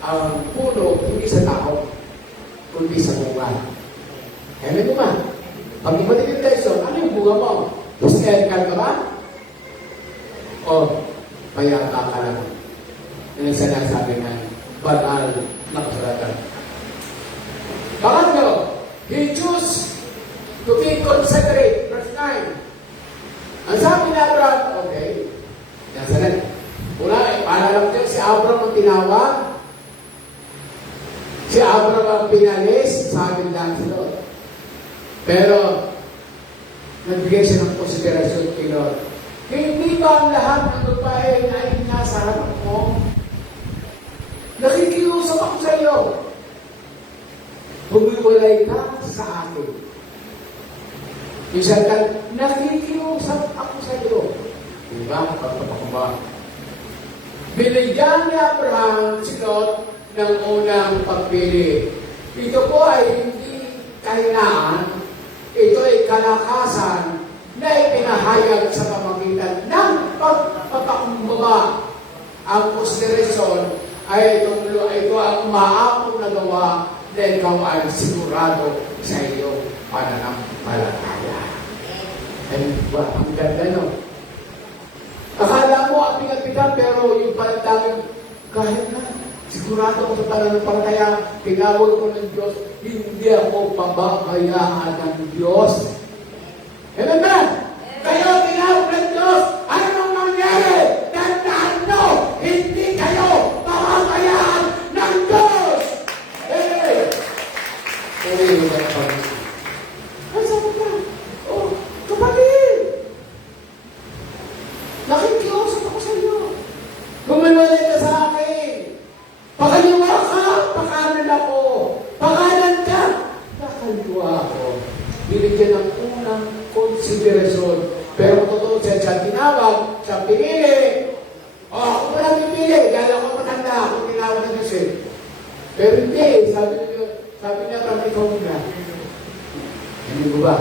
ang puno, hindi sa tao, kundi sa bunga. Ano po ba? Pag ipatigil tayo, ano yung bunga mo? Hysterical ka ba? O payata ka lang? Yan ang sinasabi ng banal na kasulatan. Pangatlo, he chose to be considerate. Verse 9. Ang sabi ni Abraham, okay, yan sa net. Una, panalang din si Abraham ang tinawag. Si Abraham ang pinalis, sabi lang si Lord. Pero, nagbigay siya ng konsiderasyon kay Lord. Hindi ba ang lahat ng lupain ay nasa sa harap mo. Nakikiusap ako sa iyo. Humiwalay ka sa akin. Isang ka, nakikiusap ako sa iyo. Diba? Pagpapakumbang. Binigyan ni Abraham si Lot ng unang pagpili. Ito po ay hindi kahinaan, ito ay kalakasan na ipinahayag sa pamagitan ng pagpapakumbaba. Ang konsiderasyon ay ito ang maamong nagawa na ikaw ay sigurado sa iyong pananampalataya. Ay, ang ganda, no? Akala mo ang pinagpitan, pero yung palatangin, kahit na, sigurado ko sa pananampalataya, tinawag ko ng Diyos, hindi ako pababayaan ng Diyos. Amen ba? Kayo tinawag ng Diyos, anong nangyari? Tandaan nyo, hindi kayo pababayaan ng Diyos! Hey! Ay, sabi ka, oh, kapatid! Nakikiusap ako sa iyo. Gumiwalay ka sa akin. Pakaliwa ka, pakanan ako. Pakanan ka, pakaliwa ako. Binigyan ng unang konsiderasyon. Pero totoo siya tinawag, siya pinili. O, ako mo lang pinili. Dahil ako matanda, ako tinawag ng Diyos eh. Pero hindi, sabi niya, kami ikaw na. Hindi mo ba?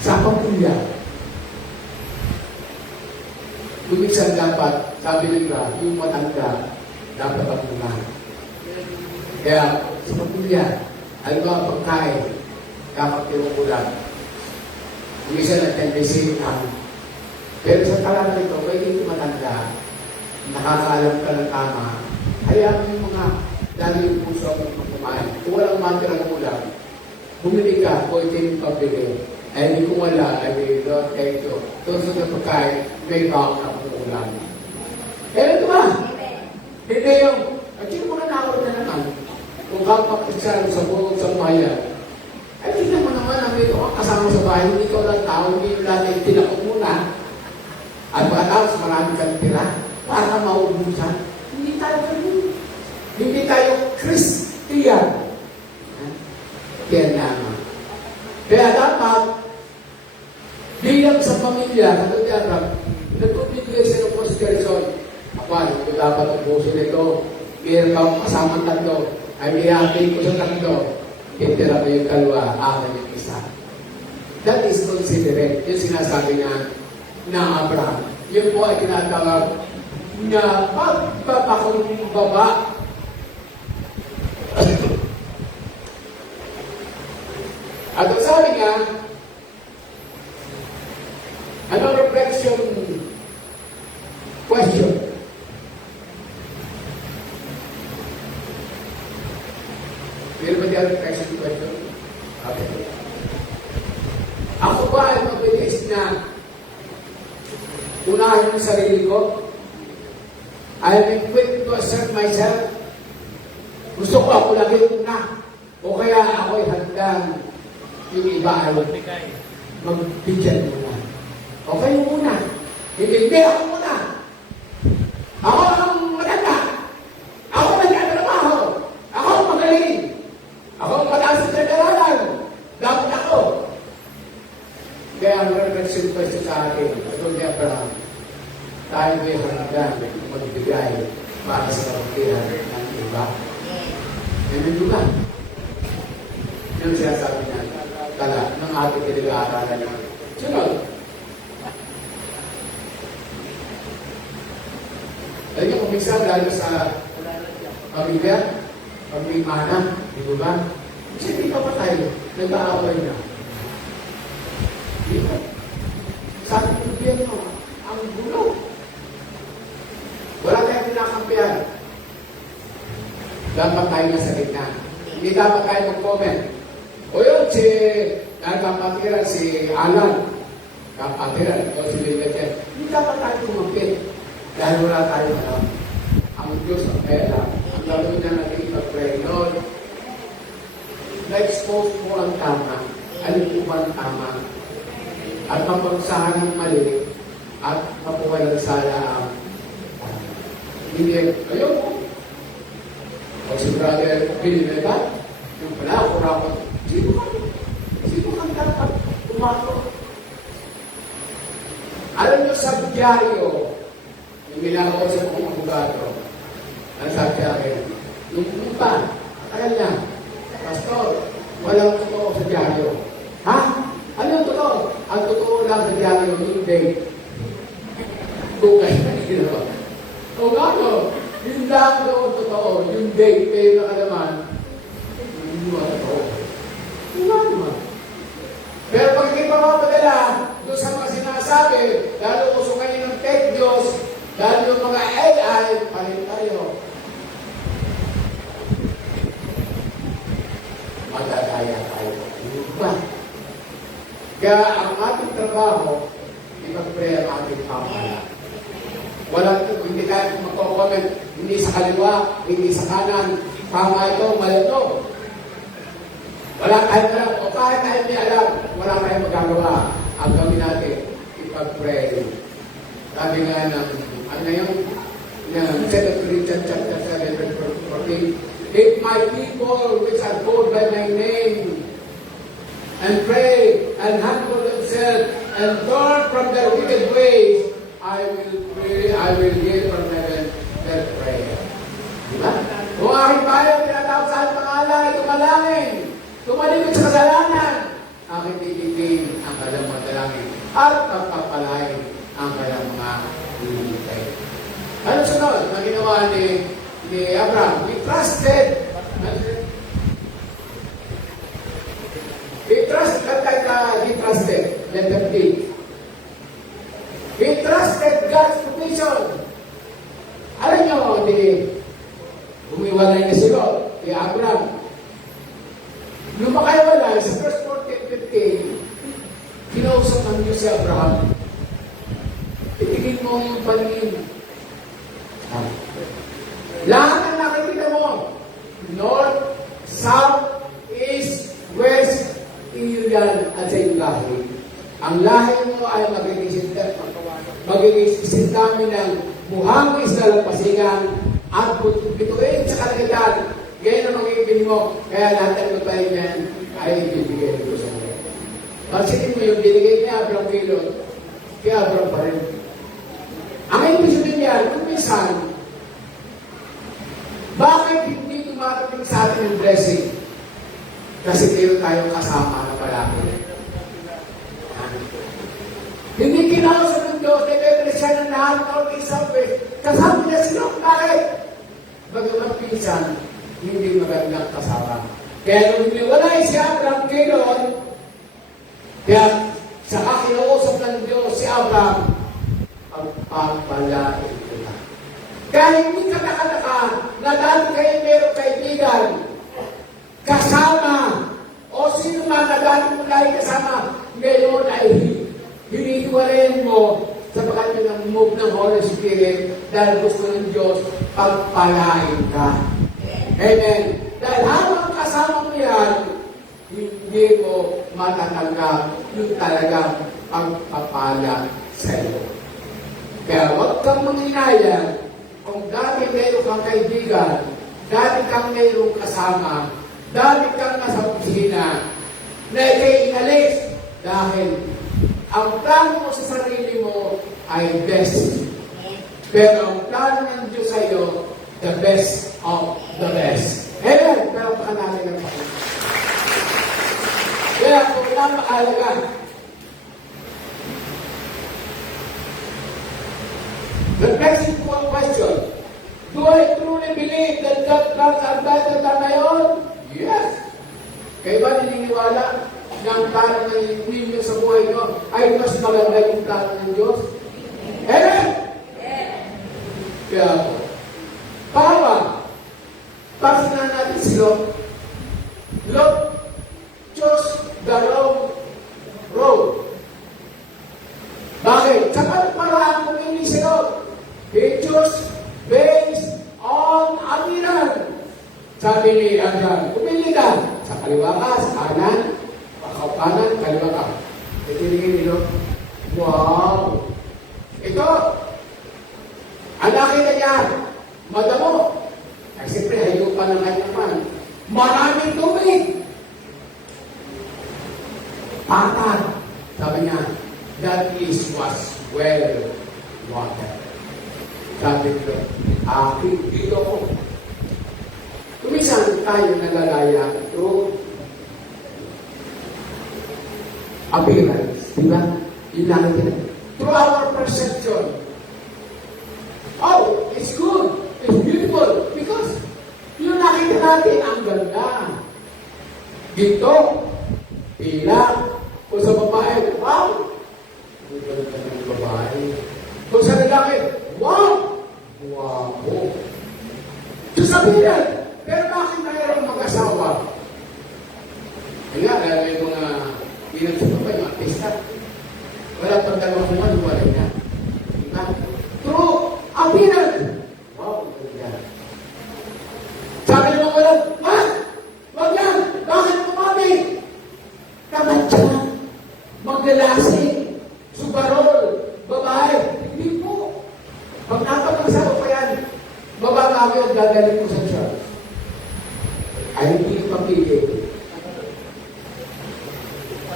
Sa pamilya. Lumisan dapat, sabi nila, yung matanda, dapat pagpungan. Kaya, sa pamilya, ano ba ang pagkain, dapat tinukulan. Lumisan ang tendency ang. Pero sa talang nito, pwede yung matanda, nakakaalam ka ng tama, hayaan mo yung mga dali yung puso ang kumain. Kung walang matirang ulam, bumili ka, pwede yung pabili. Ay, hindi ko wala, ay, Lord, kayo ito. Tulad na pagkain, may bawang na ulam. Pero ito ba? Hindi yung, at sino mo nanawag na naman? Kung kapag-isyan sa buong sa bayan, ay, tignan mo naman na may ito kang kasama sa bahay, hindi ka walang tao, hindi yung lahat ay tinakot muna. At pagkatapos, marami kang tira para maubusan. Hindi tayo ganun. Hindi tayo Christian. Kaya naman. Kaya dapat, bilang sa pamilya, katulad nagpupigil sa ng konsiderasyon. Ako, ito dapat ubusin ito. Meron kang kasamang tatlo. Ay iyakin ko sa tatlo. Itira ko yung kalwa, akin yung isa. That is considerate. Yung sinasabi na Abraham. Yun po ay tinatawag na pagpapakumbaba. At ang sabi nga, anong reflection question? Meron ba diyan reflection question? Okay. Ako ba ay mabilis na unahin yung sarili ko? I am quick to assert myself. Gusto ko ako lagi una. O kaya ako'y handang yung iba ay magbigyan muna. O kayo muna. Hindi ako muna. Ako ang maganda. Ako magkatrabaho. Ako magaling. Ako ang mataas sa pag-aralan. Dapat ako. Kaya ang reflection question sa akin, ito ni Abraham, tayo may handang magbigay para sa kapatiran ng iba. Ganun ba? Yung sinasabi niya, tala, ng ating pinag-aaralan niya. Sunod. Alam niyo, kung minsan, lalo sa pamilya, pamimana, di ba? Kasi hindi pa patay, nag-aaway na. Di ba? Sabi ko, gobyerno, ang gulo. Wala tayong pinakampihan. Dapat tayo nasa gitna. Hindi dapat tayo mag-comment. O yun, kapatiran, si Alan, kapatiran, o si Lilian, hindi dapat tayo tumapit. Dahil wala tayo alam. Ang Diyos ang pera. Ang gawin na natin ipag-pray, Lord, na-expose mo ang tama, alin po ba ang tama, at mapagsahan ng mali, at mapuwalang sala ang Hindi, ayoko. Pag si brother, Pinilita, yung pala, ako, sino kang dapat tumato? Alam nyo sa diaryo, yung ginagawa sa mga abogado, ang sabi sa akin, nung pa, tagal niya, Pastor, walang totoo sa diaryo. Ha? Ano yung totoo? Ang totoo lang sa diaryo, yung date. Bukay na ginawa. O gano, yung lang doon totoo, yung date, pero nakalaman, hindi mo totoo. Yung naman. Pero pag hindi pa mapadala, doon sa mga sinasabi, lalo uso kayo ng fake Diyos, lalo yung mga AI, parin tayo. Magdadaya tayo. Ba? Kaya ang ating trabaho, ipag-pray ang ating pamala. Walang, hindi tayo magko-comment, hindi sa kaliwa, hindi sa kanan, tama ito, mali ito. Wala tayong alam, o kahit tayo hindi alam, wala tayong magagawa. Ang gawin natin, ipag-pray. Sabi nga ng, ano yun? Ng 2 Corinthians chapter 7, verse 14, if my people which are called by my name and pray and humble themselves and turn from their wicked ways, I will pray, I will hear from heaven their prayer. Diba? Kung aking bayan, tinatawag sa aking pangalan, ay tumalangin, tumalimit sa kasalanan, aking titigin ang kanyang mga dalangin at papapalain ang kanyang mga lilitay. Ano sunod na ginawa ni Abraham? He trusted. He trusted. Let them be. He trusted God's provision. Alam nyo, umiwalay na si Lot, si Abraham. Nung makaiwalay, sa verse 14-15, kinausap ng Diyos si Abraham. Itigin mo yung paningin. Lahat ang nakikita mo, north, south, east, west, iyan at sa iyong lahi. Ang lahi mo ay magiging namin ng buhangis na lampasingan at bituin sa kalagatan. Ganyan ang magiging mo. Kaya lahat ng lupay niyan ay ibibigay ko sa mga. Pansinin mo yung binigay ni Abraham kay Abraham pa rin. Ang ibig sabihin niya, kung minsan, bakit hindi tumatating sa atin yung blessing? Kasi meron tayong kasama na palagi. Hindi kinausap ng Diyos, nag-ebra siya ng lahat ng isang vez. Kasama niya sila, bakit? Bagamat pinsan, hindi magandang kasama. Kaya nung wala si Abraham kay Lord, kaya sa kakilausap ng Diyos si Abraham, pagpapalain ko na. Kaya hindi ka nakataka na dahil kayo meron kaibigan, kasama, o sino man na dahil mo dahil kasama, ngayon ay hinihiwalayan mo sa pagkat ng move ng Holy Spirit dahil gusto ng Diyos pagpalain ka. Amen. Dahil habang kasama mo yan, hindi mo matatanggap yung talagang pagpapala sa iyo. Kaya huwag kang manginayang kung dati mayroon kang kaibigan, dati kang mayroong kasama, dati kang nasa opisina, na ikay inalis dahil ang plano mo sa sarili mo ay best. Pero ang plano ng Diyos sa iyo, the best of the best. Amen! Pero pakanalin ng Panginoon. Kaya kung napakalaga, the next question, do I truly believe that God's plans are better than my own? Yes. Kaya ba naniniwala na ang plano ng ninyo sa buhay nyo ay mas maganda yung plano ng Diyos? Amen? Kaya po. Pangalawa, pagsinahan natin si Lot. Lot chose the wrong road. Bakit? Sa paraan pumili si Lot. He chose based on Amiran. Sabi ni Abraham, pumili ka. Sa kaliwa ka, sa kanan, kanan, kaliwa ka. Itinigin ni Lot. Wow! Ito, ang nakita niya, madamo. Ay, siyempre, hayo pa ng naman. Maraming tubig. Patag. Sabi niya, that was well water. Sabi ko, dito ko. Kumisan tayo nalalaya through appearance. Diba? Yun lang natin. Through our perception. Oh, it's good. It's beautiful. Because yung nakita natin, ang ganda. Dito, pila. Kung sa babae, wow! Ang ganda ng babae. Kung sa lalaki, wow! Wow! So sabihin, pero bakit mayroong mag-asawa? Kaya, lalo yung mga pinagsupa, yung artista. Wala pang dalawang buwan, wala na. Diba? True appearance. Wow, ganda. Sabi naman wala, wag! Wag yan! Bakit kumami? Kamatyan, maglalasing, subarol, babae. Hindi po. Pag napag-asawa pa yan, babae ang gagaling ko sa church. Ay hindi papigil.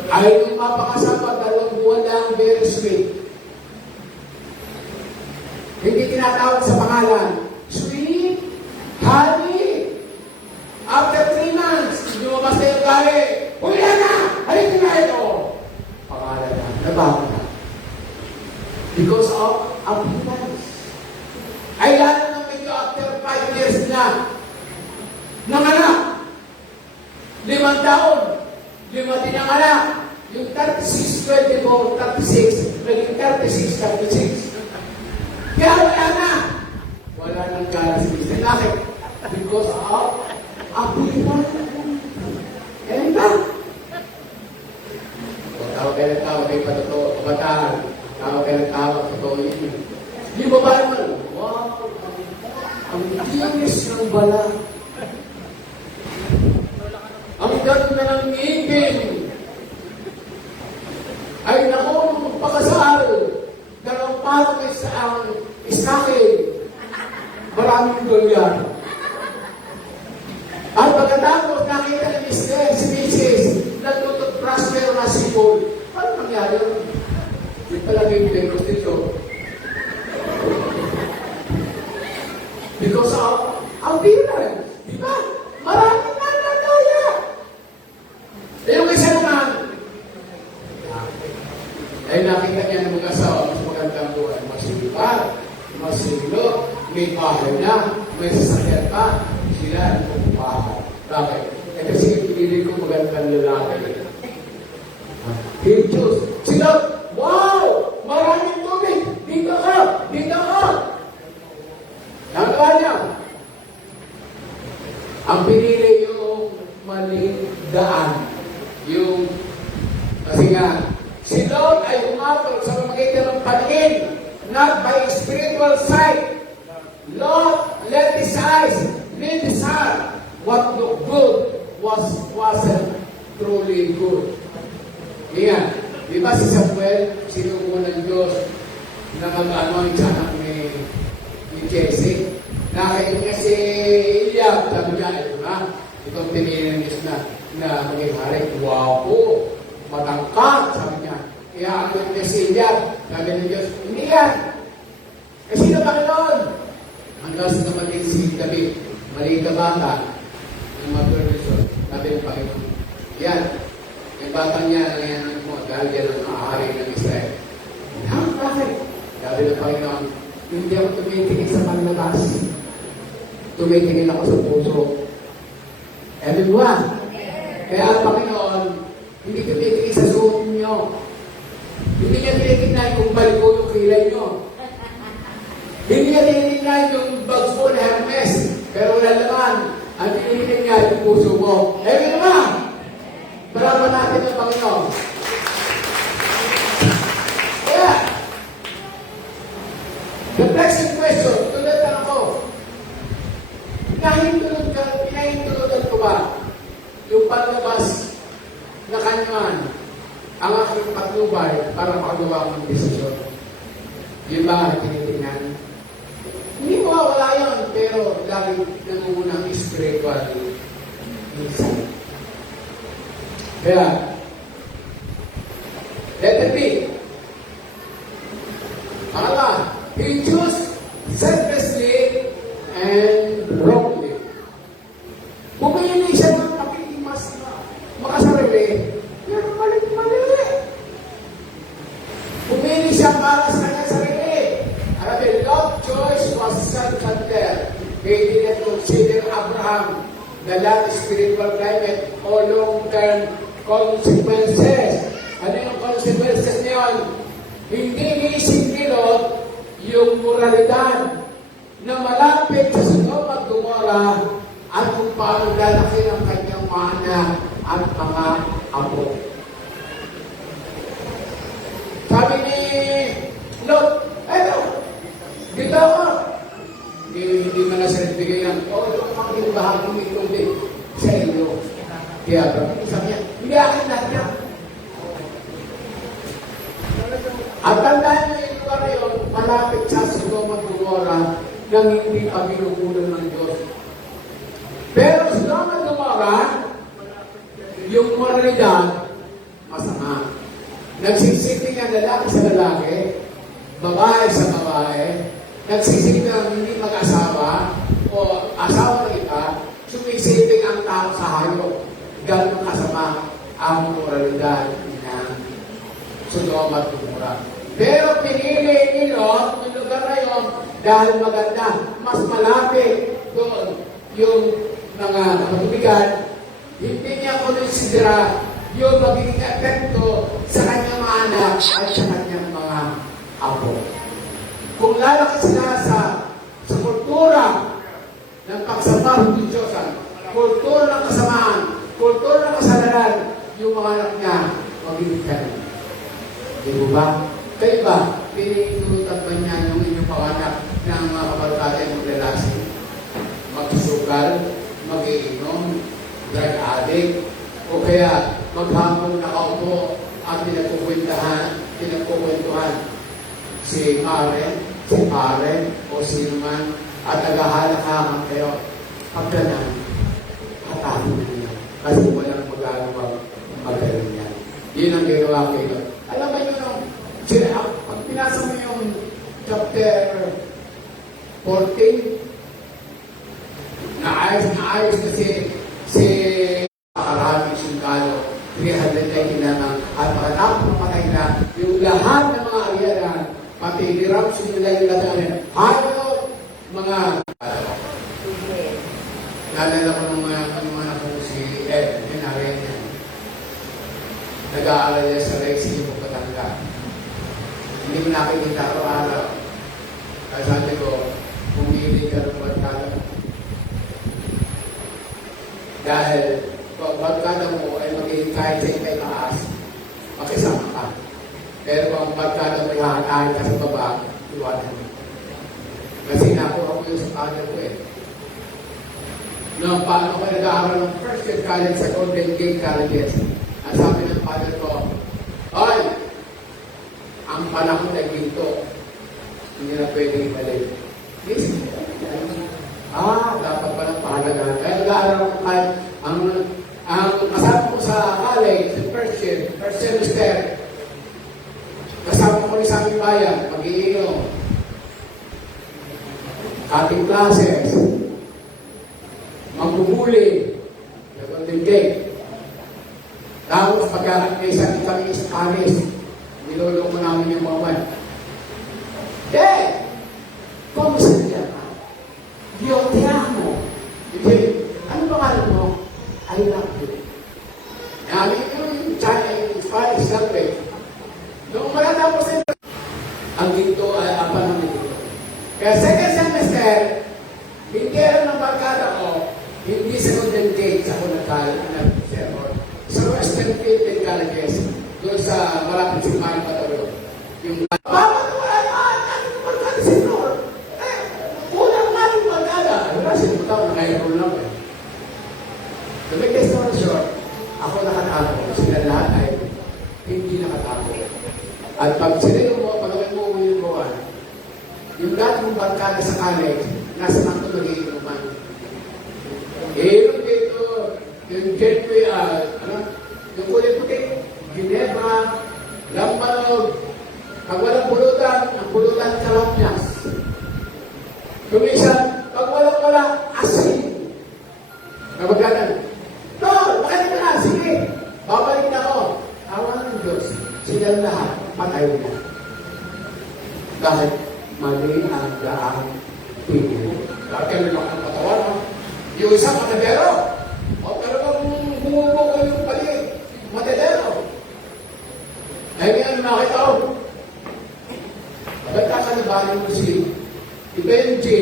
Ay yung mapakasama, 2 buwan lang, very sweet. Hindi tinatawag sa pangalan. Sweet, honey. After 3 months, lumabas na yung gari. Huli na! Halika na ito! Pangalan na, nabago na. Because of appearance. Ay lalo na medyo after 5 years na. Nanganak. 5 taon. 5 din ang anak. Yung 36, 24, 36, naging 36, 36. Kaya wala na. Wala nang gana si Mr. Bakit? Because of appearance. Ayan ba? Tawag kayo ng tawag, may patotoo, kabataan. Tawag kayo ng tawag, totoo yun. Yung babae mo, wow, ang tinis ng bala. Ang ganda ng ngipin. Ay, naku, nung magpakasal, 2 parang ang iskakin. Maraming dolyan. At pagkatapos, nakita ni Mr. si Mrs. nagtututprasper na sipol. Paano nangyari yun? Yung talaga yung pinagkostito. Because of appearance. Diba? Maraming nanadaya. Eh, yung isa naman, ay nakita niya ng mga asawa, mas magandang buhay. Masipag, masilog, may bahay na, may sasakyan pa, sila ang pumapahan. Bakit? Eh kasi pinili ko magandang lalaki. He chose. Sila, wow! Maraming tubig! Dito ka! Dito ka! Nagawa niya. Ang pinili yung maling daan. Yung, kasi nga, si Lord ay umatol sa pamagitan ng paningin, not by spiritual sight. Lord, let His eyes lead His heart. What looked good wasn't truly good. Yan. Di ba si Samuel, sinuko ng Diyos na mag-ano yung anak ni Jesse? Nakita niya si Eliab, sabi niya, ito na, itong pinili ng Diyos na maging hari. Wow po, matangkad, sabi niya. Kaya ano niya si Eliab, sabi ng Diyos, hindi yan. Kasi na Panginoon, hanggang sa naman si David, maliit na bata, ng mag-permission, sabi ng Panginoon, yan, yung batang niya, nangyayang mo, dahil yan ang aari ng Israel. Bakit? Sabi ng Panginoon, hindi ako tumitingin sa panlabas. Tumitingin ako sa puso. Everyone. Kaya ang Panginoon, hindi tumitingin sa suot niyo. Hindi niya tinitingnan kung baliko yung kilay niyo. Hindi niya tinitingnan yung bags mo na Hermes. Pero wala naman, ang tinitingnan niya yung puso mo. Everyone. Baraman natin ang Panginoon. Kaya, the next question, tulad lang ako. Pinahintulutan ko ba yung panlabas na kanyuan ang aking patnubay para makagawa ng desisyon? Yun ba ang tinitingnan? Hindi mo wala yun. pero lagi nangungunang spiritual insight. Kaya, let it be. Pangalawa, he chose selflessly and wrongly. Pumili siya ng pakikimas na makasarili, pero mali-mali. Pumili siya para sa kanyang sarili. Arabi, God's choice was self-centered. He didn't consider Abraham the last spiritual climate o long-term consequences. Ano yung consequences niyon? Hindi iisip ni Lot yung moralidad na malapit sa Sodoma at Gomora at kung paano lalaki ang kanyang mga anak at mga apo. Sabi ni Lot, dito ako. Hindi man na siya nagbigay ng, ito ang mga bahaging ito din sa inyo. Kaya sabi niya, hindi akin lahat yan. At tandaan niyo yung lugar yun, malapit sa Sodoma at Gomora nang hindi pa binubulan ng Diyos. Pero Sodoma at Gomora, yung moralidad, masama. Nagsisiti ang lalaki sa lalaki, babae sa babae, nagsisiti ang hindi mag-asawa o asawa ng iba, sumisiping ang tao sa hayop. Ganun kasama ang moralidad ng Sodoma at Gomora. Pero pinili ni Lot yung lugar na yun dahil maganda, mas malapit doon yung mga katubigan, hindi niya konsidera yung magiging epekto sa kanyang mga anak at sa kanyang mga apo. Kung lalaki sila sa kultura ng pagsama ng Diyosan, kultura ng kasamaan, kultura ng kasalanan, yung mga anak niya magiging ganun. Di ba? Kayo ba, piniturutan ba niya yung inyong panganak ng mga kabarkada yung maglalasi? Magsusugal, mag-iinom, drug addict, o kaya maghapon nakaupo at pinagkukwentuhan si Karen, si Karen, o sino man, at naghahalakahan kayo. Pagkanan, hatahin na niya. Kasi walang magagawa magaling yan. Yun ang ginawa kayo. Alam ba nyo, pag pinasa mo yung chapter 14, naayos kasi si maraming sundalo, 300 lamang, at pagkatapos mamatay na, yung lahat ng mga ariyanan, pati nirap nila yung lahat namin, hayo mga nalala ko ng mga anak ko si Ed, yung nariyan niya. Nag-aaral niya sa Rexy, Pagkatangga. Hindi mo nakikita araw-araw. Kaya sabi ko, pumili ka ng barkada. Dahil, pag barkada mo ay magiging kahit sa ikay taas, makisama ka. Pero kung barkada mo ihahatahin ka sa baba, iwanan mo. Kasi nakuha ko yung sa father ko eh. No, paano ko nag-aaral ng first year college sa Golden Gate Colleges. Ang sabi ng father ko, "Oy, ang panahon ay ginto. Hindi na pwedeng ibalik." Yes. Dapat palang pahalagaan. Kaya nag-aaral ko kahit ang kasama ko sa college, sa first semester, kasama ko rin sa aming bayan, mag-iinom, cutting classes, magpumuli, Golden Gate. Tapos pagkakakisan kami sa Paris, niloloko namin yung mga man. Kumusta niya ka? Yo te amo. Hindi, ano pangalan mo? I love you. Alam yung China, yung Spanish language. Noong malatapos nito, ang ginto ay apa ng ginto. Kaya second semester, hindi alam ng barkada ko, hindi sa Golden Gate sa nag-sermon. Sa Western Philippine Colleges, doon sa malapit sa Maring Patoro. Yung bakit wala naman ang barkada si Lord? Unang namin barkada. Wala siya tao, nakairol lang eh. To make the story short, ako nakatapo. Sila lahat ay hindi nakatapo. At pag sila yung mga pagawin mo yung buwan, yung dati mong barkada sa college, nasa kanto nagiinuman. Iinom dito, yung Jetway, yung kulit-puti, Ginebra, Lambanog, pag walang pulutan, ang pulutan sa Lampias. Kumisan, pag walang asin. Nabagalan. No, bakit na? Sige, babalik na ako. Awa ng Diyos, silang lahat, patay na. Dahil mali ang daang pinili. Dahil kami ang katawan, no? Yung isang matadero, o talagang bumubo ko yung palig, matadero. Ay ngayon nakita ko, ba't kakalibanin mo si Benji?